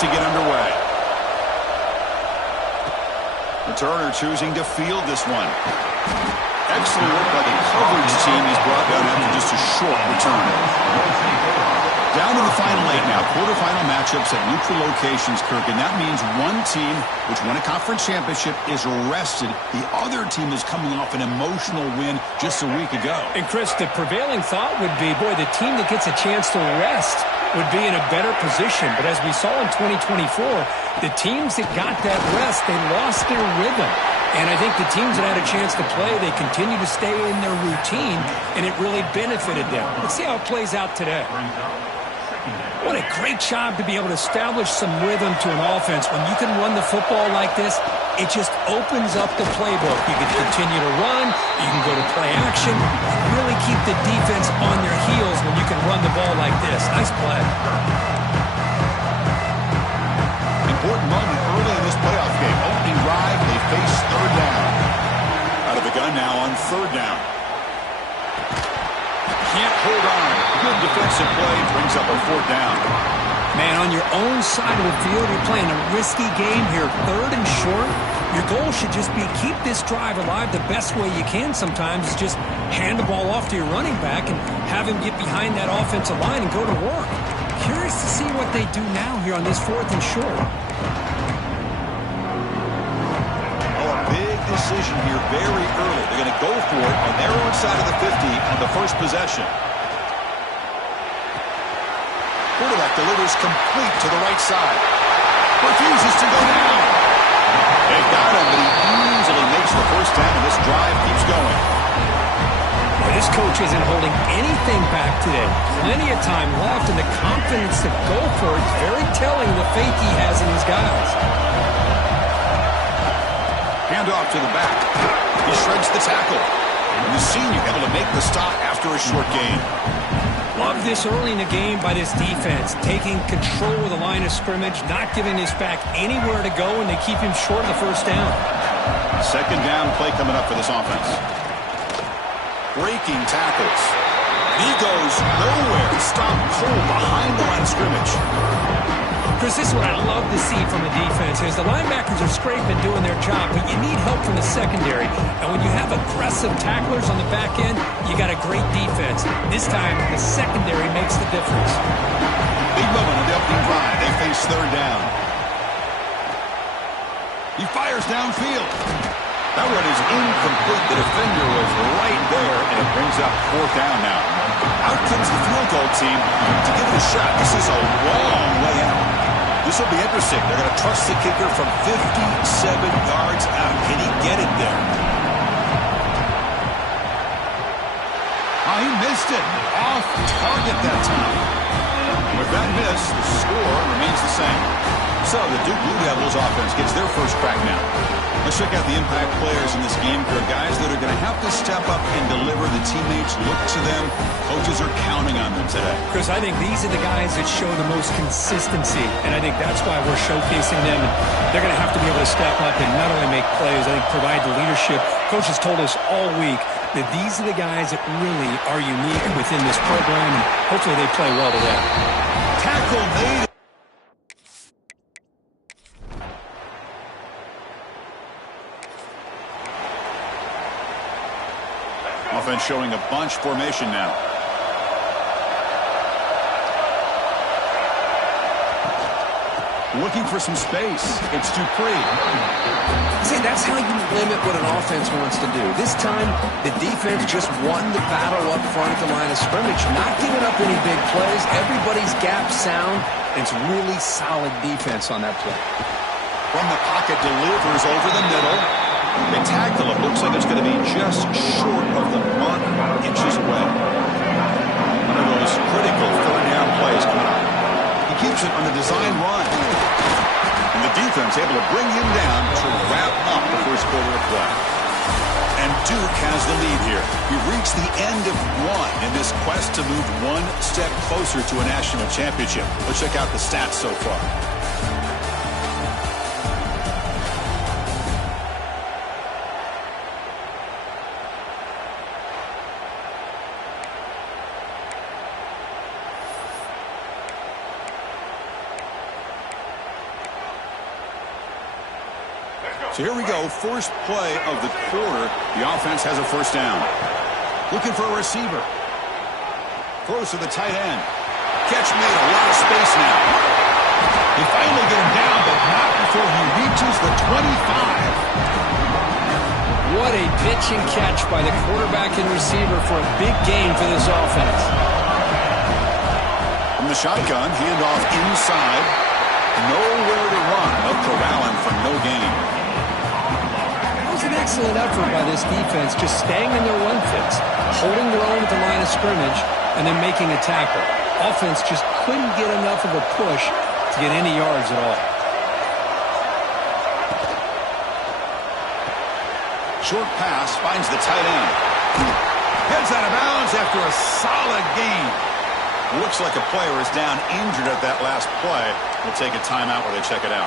to get underway. Returner choosing to field this one. Excellent work by the coverage team. He's brought down after just a short return. Down to the final 8 now. Quarterfinal matchups at neutral locations, Kirk. And that means one team, which won a conference championship, is rested. The other team is coming off an emotional win just a week ago. And, Chris, the prevailing thought would be, boy, the team that gets a chance to rest would be in a better position. But as we saw in 2024, the teams that got that rest, they lost their rhythm. And I think the teams that had a chance to play, they continue to stay in their routine, and it really benefited them. Let's see how it plays out today. What a great job to be able to establish some rhythm to an offense. When you can run the football like this, it just opens up the playbook. You can continue to run, you can go to play action, and really keep the defense on their heels when you can run the ball like this. Nice play. Important moment early in this playoff game. Opening drive, they face third down. Out of the gun now on third down. Can't hold on. Good defensive play. Brings up a fourth down. Man, on your own side of the field, you're playing a risky game here. Third and short. Your goal should just be keep this drive alive the best way you can sometimes is just hand the ball off to your running back and have him get behind that offensive line and go to work. Curious to see what they do now here on this fourth and short. Oh, a big decision here very early. They're going to go for it on their own side of the 50 on the first possession. Quarterback delivers complete to the right side. Refuses to go down. They got him, but he easily makes the first down, and this drive keeps going. Well, this coach isn't holding anything back today. Plenty of time left, and the confidence to go for it is very telling of the faith he has in his guys. Handoff to the back. He shreds the tackle. And the senior able to make the stop after a short gain. Love this early in the game by this defense, taking control of the line of scrimmage, not giving this back anywhere to go, and they keep him short of the first down. Second down play coming up for this offense. Breaking tackles. He goes nowhere. Stopped cold behind the line of scrimmage. Chris, this is what I love to see from the defense is the linebackers are scraping, doing their job, but you need help from the secondary. And when you have aggressive tacklers on the back end, you got a great defense. This time, the secondary makes the difference. Big moment on the opening drive. They face third down. He fires downfield. That one is incomplete. The defender was right there, and it brings up fourth down now. Out comes the field goal team to give it a shot. This is a long way out. This will be interesting. They're going to trust the kicker from 57 yards out. Can he get it there? Oh, he missed it. Off target that time. With that miss, the score remains the same. So the Duke Blue Devils offense gets their first crack now. Let's check out the impact players in this game. There are guys that are going to have to step up and deliver. The teammates look to them. Coaches are counting on them today. Chris, I think these are the guys that show the most consistency, and I think that's why we're showcasing them. And they're going to have to be able to step up and not only make plays, I think provide the leadership. Coaches told us all week that these are the guys that really are unique within this program, and hopefully they play well today. Tackle made. Offense showing a bunch formation now. Looking for some space. It's Dupree. See, that's how you limit what an offense wants to do. This time, the defense just won the battle up front at the line of scrimmage, not giving up any big plays. Everybody's gap sound. It's really solid defense on that play. From the pocket, delivers over the middle. They tackle it. Looks like it's going to be just short of the mark, inches away. One of those critical third down plays coming up. He keeps it on the design run. And the defense able to bring him down to wrap up the first quarter of play. And Duke has the lead here. We reached the end of one in this quest to move one step closer to a national championship. Let's check out the stats so far. So here we go, first play of the quarter. The offense has a first down. Looking for a receiver. Throws to the tight end. Catch made, a lot of space now. They finally get him down, but not before he reaches the 25. What a pitch and catch by the quarterback and receiver for a big gain for this offense. From the shotgun, handoff inside. Nowhere to run. They'll corral him for no gain. That was an excellent effort by this defense, just staying in their run fits, holding their own at the line of scrimmage, and then making a tackle. Offense just couldn't get enough of a push to get any yards at all. Short pass finds the tight end. Heads out of bounds after a solid gain. Looks like a player is down injured at that last play. We'll take a timeout where they check it out.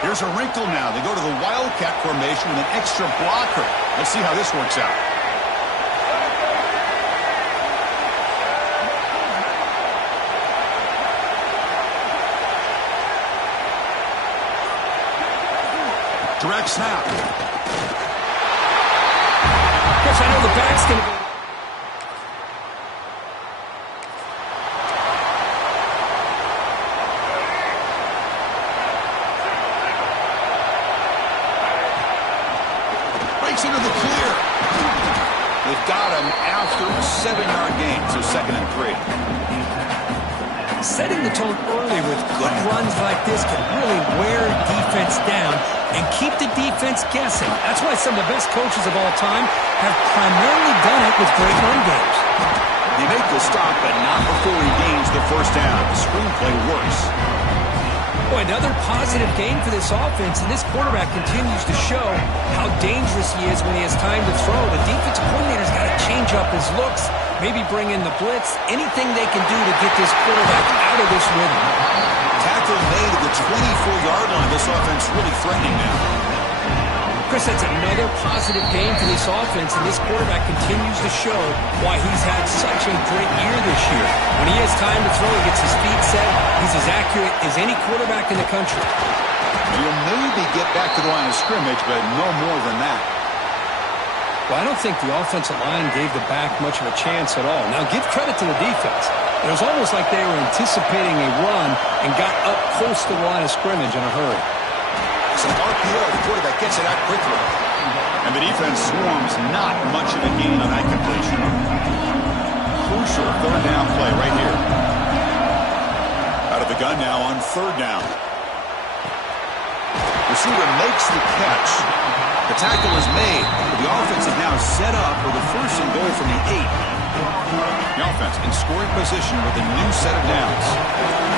Here's a wrinkle now. They go to the Wildcat formation with an extra blocker. Let's see how this works out. Direct snap. Coach, I know the back's going to go. Breaks into the clear. They've got him after a 7-yard gain, so 2nd and 3. Setting the tone early with good runs like this can really wear defense down and keep the defense guessing. That's why some of the best coaches of all time have primarily done it with great run games. They make the stop, but not before he gains the first down. The screenplay works. Boy, another positive game for this offense, and this quarterback continues to show how dangerous he is when he has time to throw. The defensive coordinator's got to change up his looks, maybe bring in the blitz, anything they can do to get this quarterback out of this rhythm. Tackle made at the 24-yard line. This offense really threatening now. Chris, that's another positive game for this offense, and this quarterback continues to show why he's had such a great year this year. When he has time to throw, he gets his feet set. He's as accurate as any quarterback in the country. He'll maybe get back to the line of scrimmage, but no more than that. Well, I don't think the offensive line gave the back much of a chance at all. Now, give credit to the defense. It was almost like they were anticipating a run and got up close to the line of scrimmage in a hurry. Some RPO, the quarterback gets it out quickly. And the defense swarms not much of a gain on that completion. Crucial 3rd down play right here. Out of the gun now on 3rd down. Receiver makes the catch. The tackle is made. The offense is now set up with a 1st and goal from the 8. The offense in scoring position with a new set of downs.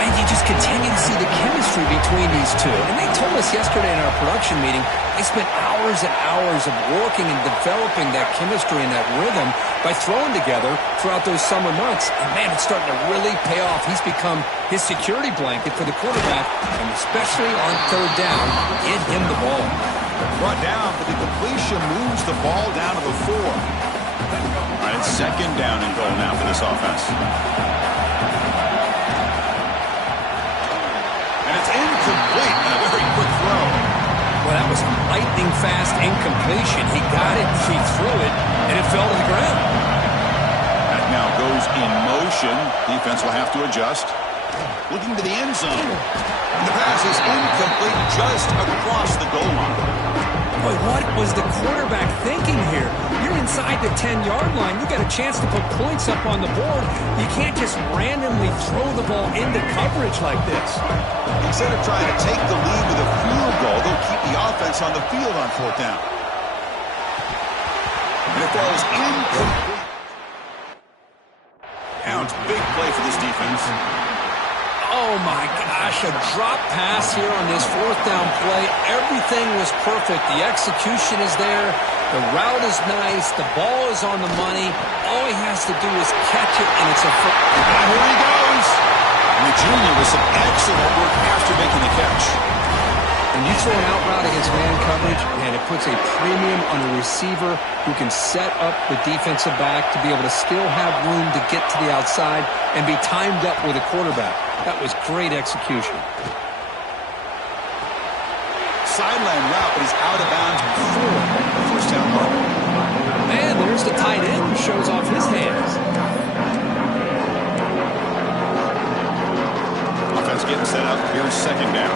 And you just continue to see the chemistry between these two. And they told us yesterday in our production meeting, they spent hours and hours of working and developing that chemistry and that rhythm by throwing together throughout those summer months. And man, it's starting to really pay off. He's become his security blanket for the quarterback, and especially on 3rd down, get him the ball. Brought down, but the completion moves the ball down to the 4. All right, it's 2nd down and goal now for this offense. And it's incomplete and a very quick throw. Well, that was a lightning-fast incompletion. He got it, he threw it, and it fell to the ground. That now goes in motion. Defense will have to adjust. Looking to the end zone. And the pass is incomplete just across the goal line. But what was the quarterback thinking here? You're inside the 10-yard line. You got a chance to put points up on the board. You can't just randomly throw the ball into coverage like this. Instead of trying to take the lead with a field goal, they'll keep the offense on the field on 4th down. And it falls incomplete. Counts, big play for this defense. Oh, my gosh, a drop pass here on this 4th down play. Everything was perfect. The execution is there. The route is nice. The ball is on the money. All he has to do is catch it, and it's a foot. And here he goes. And the junior with some excellent work after making the catch. When you throw an out route against man coverage, man, it puts a premium on a receiver who can set up the defensive back to be able to still have room to get to the outside and be timed up with a quarterback. That was great execution. sideline route, but he's out of bounds before the first down mark. And there's the tight end who shows off his hands. Offense getting set up. Here's second down.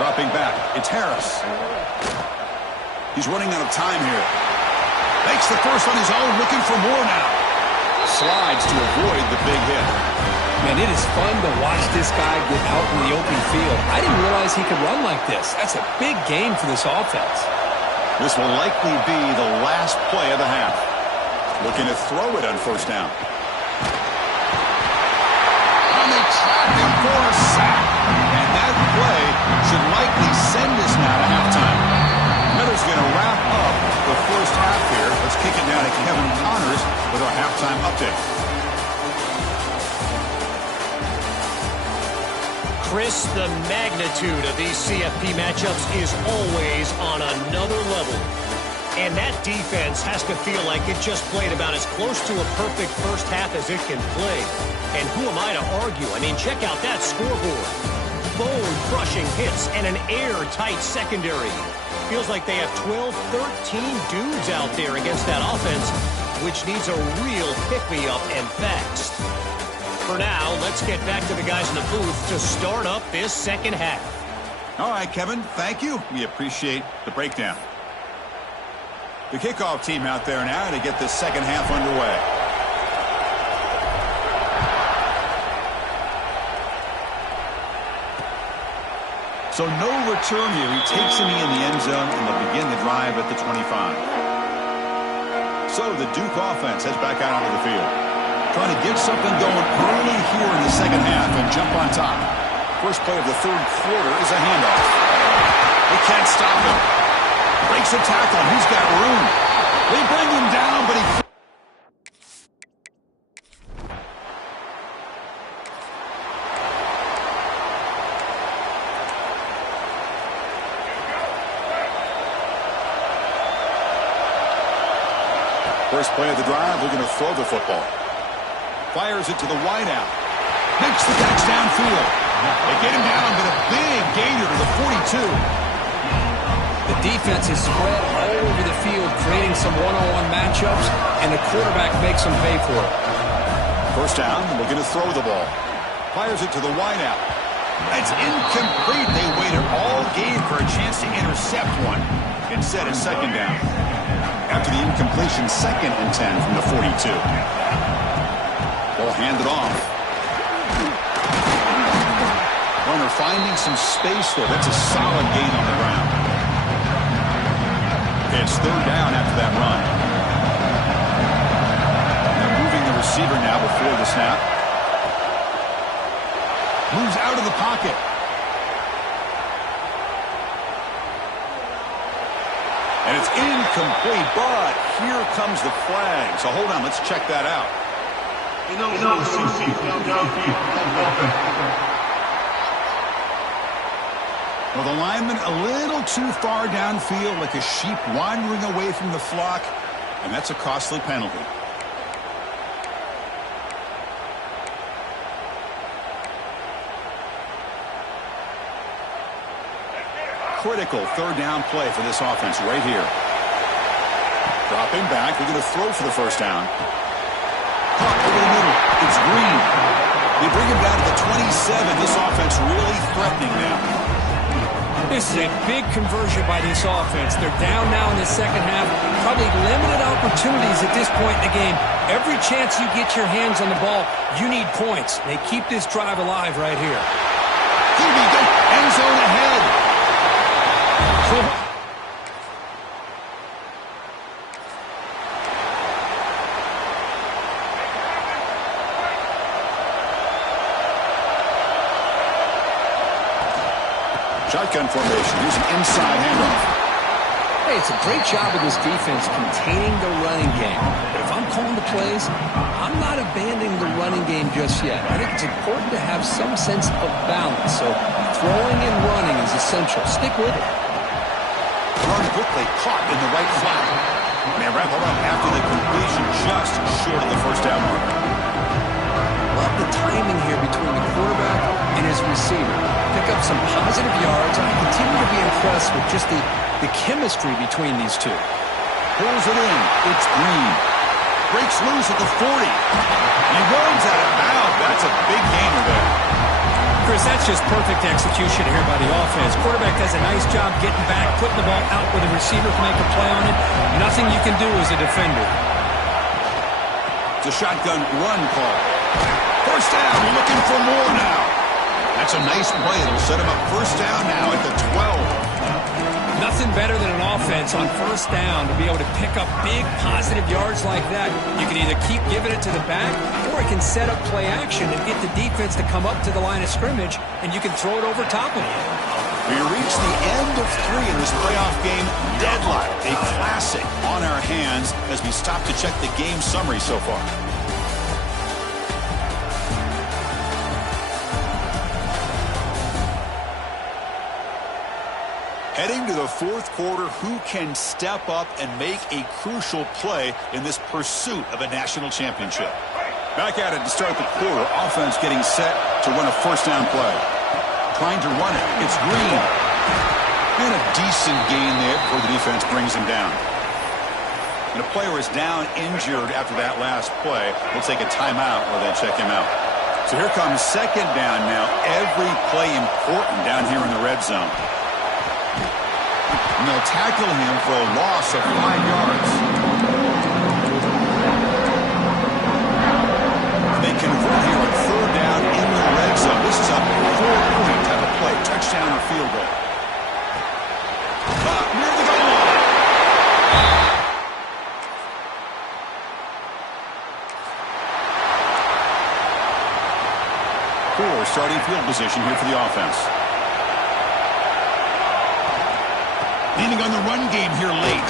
Dropping back. It's Harris. He's running out of time here. Makes the first on his own, looking for more now. Slides to avoid the big hit. Man, it is fun to watch this guy get out in the open field. I didn't realize he could run like this. That's a big game for this offense. This will likely be the last play of the half. Looking to throw it on first down. And they trap him for a sack. And that play should likely send us now to halftime. Miller's going to wrap up the first half here. Let's kick it now to Kevin Connors with our halftime update. Chris, the magnitude of these CFP matchups is always on another level. And that defense has to feel like it just played about as close to a perfect first half as it can play. And who am I to argue? I mean, check out that scoreboard. Bone-crushing hits and an airtight secondary. Feels like they have 12, 13 dudes out there against that offense, which needs a real pick-me-up and fast. For now, let's get back to the guys in the booth to start up this second half. All right, Kevin, thank you. We appreciate the breakdown. The kickoff team out there now to get this second half underway. So no return here. He takes him in the end zone, and they'll begin the drive at the 25. So the Duke offense heads back out onto the field. Trying to get something going early here in the second half and jump on top. First play of the third quarter is a handoff. They can't stop him. Breaks a tackle. He's got room. They bring him down, but he... First play of the drive, we're going to throw the football. Fires it to the wideout. Makes the catch downfield. They get him down, but a big gainer to the 42. The defense is spread all over the field, creating some one-on-one matchups, and the quarterback makes them pay for it. First down, we're going to throw the ball. Fires it to the wideout. It's incomplete. They waited all game for a chance to intercept one. Instead, a second down. After the incompletion, 2nd and 10 from the 42. Ball handed off. Runner finding some space there. That's a solid gain on the ground. It's third down after that run. They're moving the receiver now before the snap. Moves out of the pocket. And it's incomplete, but here comes the flag. So hold on, let's check that out. Well, the lineman a little too far downfield, like a sheep wandering away from the flock, and that's a costly penalty. Critical third down play for this offense right here. Dropping back, we're going to throw for the first down. Caught over the middle. It's Green. They bring him down to the 27. This offense really threatening now. This is a big conversion by this offense. They're down now in the second half. Probably limited opportunities at this point in the game. Every chance you get your hands on the ball, you need points. They keep this drive alive right here. End zone ahead. Shotgun formation. Here's an inside handoff. Hey, it's a great job of this defense containing the running game. But if I'm calling the plays, I'm not abandoning the running game just yet. I think it's important to have some sense of balance. So throwing and running is essential. Stick with it. Run quickly, caught in the right flat. They wrap it up after the completion, just short of the first down mark. Love the timing here between the quarterback and his receiver. Pick up some positive yards, and I continue to be impressed with just the chemistry between these two. Pulls it in. It's Green. Breaks loose at the 40. He runs out of bounds. That's a big gainer there. Chris, that's just perfect execution here by the offense. Quarterback does a nice job getting back, putting the ball out where the receiver can make a play on it. Nothing you can do as a defender. It's a shotgun run call. First down, looking for more now. That's a nice play. It'll set him up first down now at the 12. Nothing better than an offense on first down to be able to pick up big positive yards like that. You can either keep giving it to the back, or it can set up play action and get the defense to come up to the line of scrimmage, and you can throw it over top of it. We reach the end of 3 in this playoff game. Deadlock, a classic on our hands as we stop to check the game summary so far. Heading to the fourth quarter, who can step up and make a crucial play in this pursuit of a national championship? Back at it to start the quarter. Offense getting set to run a first down play. Trying to run it. It's Green. And a decent gain there before the defense brings him down. And a player is down injured after that last play. We'll take a timeout while they check him out. So here comes second down now. Every play important down here in the red zone. And they'll tackle him for a loss of 5 yards. They convert here on third down in the red zone. This is a 4-point type of play. Touchdown or field goal. Near the goal line. Poor starting field position here for the offense. Leaning on the run game here late.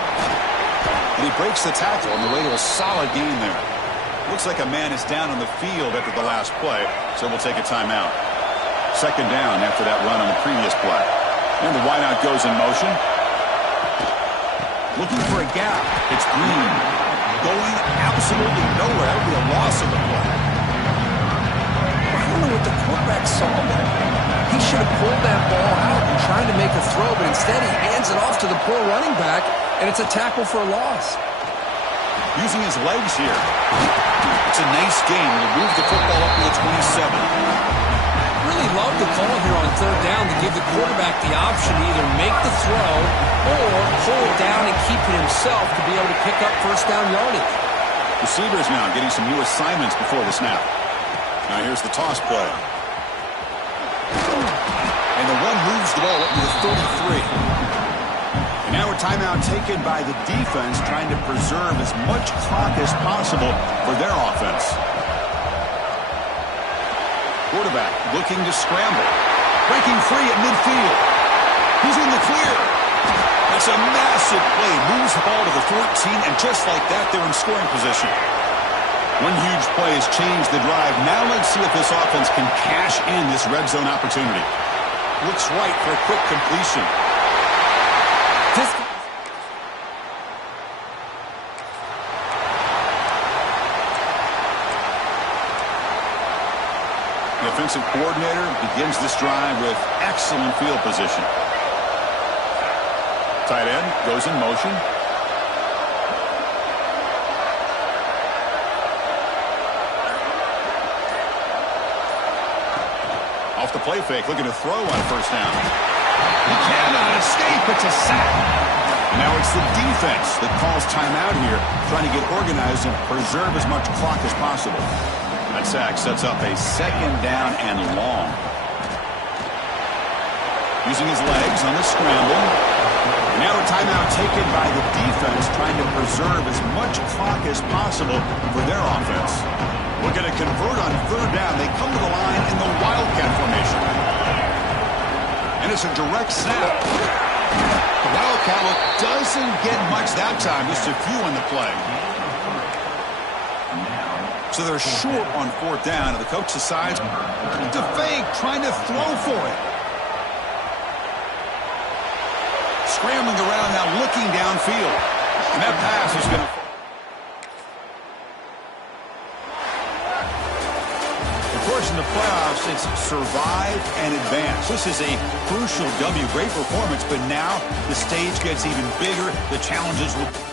And he breaks the tackle on the way to a solid gain there. Looks like a man is down on the field after the last play, so we'll take a timeout. Second down after that run on the previous play. And the wideout goes in motion. Looking for a gap. It's Green. Going absolutely nowhere. That would be a loss of the play. I don't know what the quarterback saw there. He should have pulled that ball out and tried to make a throw, but instead he hands it off to the poor running back, and it's a tackle for a loss. Using his legs here. It's a nice game. He'll move the football up to the 27. Really love the call here on third down to give the quarterback the option to either make the throw or pull it down and keep it himself to be able to pick up first down yardage. Receivers now getting some new assignments before the snap. Now here's the toss play. And the one moves the ball up to the 33. And now a timeout taken by the defense, trying to preserve as much clock as possible for their offense. Quarterback looking to scramble. Breaking free at midfield. He's in the clear. That's a massive play. Moves the ball to the 14, and just like that, they're in scoring position. One huge play has changed the drive. Now let's see if this offense can cash in this red zone opportunity. Looks right for a quick completion. The offensive coordinator begins this drive with excellent field position. Tight end goes in motion. Off the play fake, looking to throw on first down. He cannot escape. It's a sack. Now it's the defense that calls timeout here, trying to get organized and preserve as much clock as possible. That sack sets up a second down and long. Using his legs on the scramble. Now a timeout taken by the defense, trying to preserve as much clock as possible for their offense. We're going to convert on third down. They come to the line in the Wildcat formation. And it's a direct snap. The Wildcat look doesn't get much that time, just a few in the play. So they're short on fourth down, and the coach decides to fake, trying to throw for it. Scrambling around now, looking downfield. And that pass is going to... Of course, in the playoffs, it's survive and advance. This is a crucial W. Great performance, but now the stage gets even bigger. The challenges will...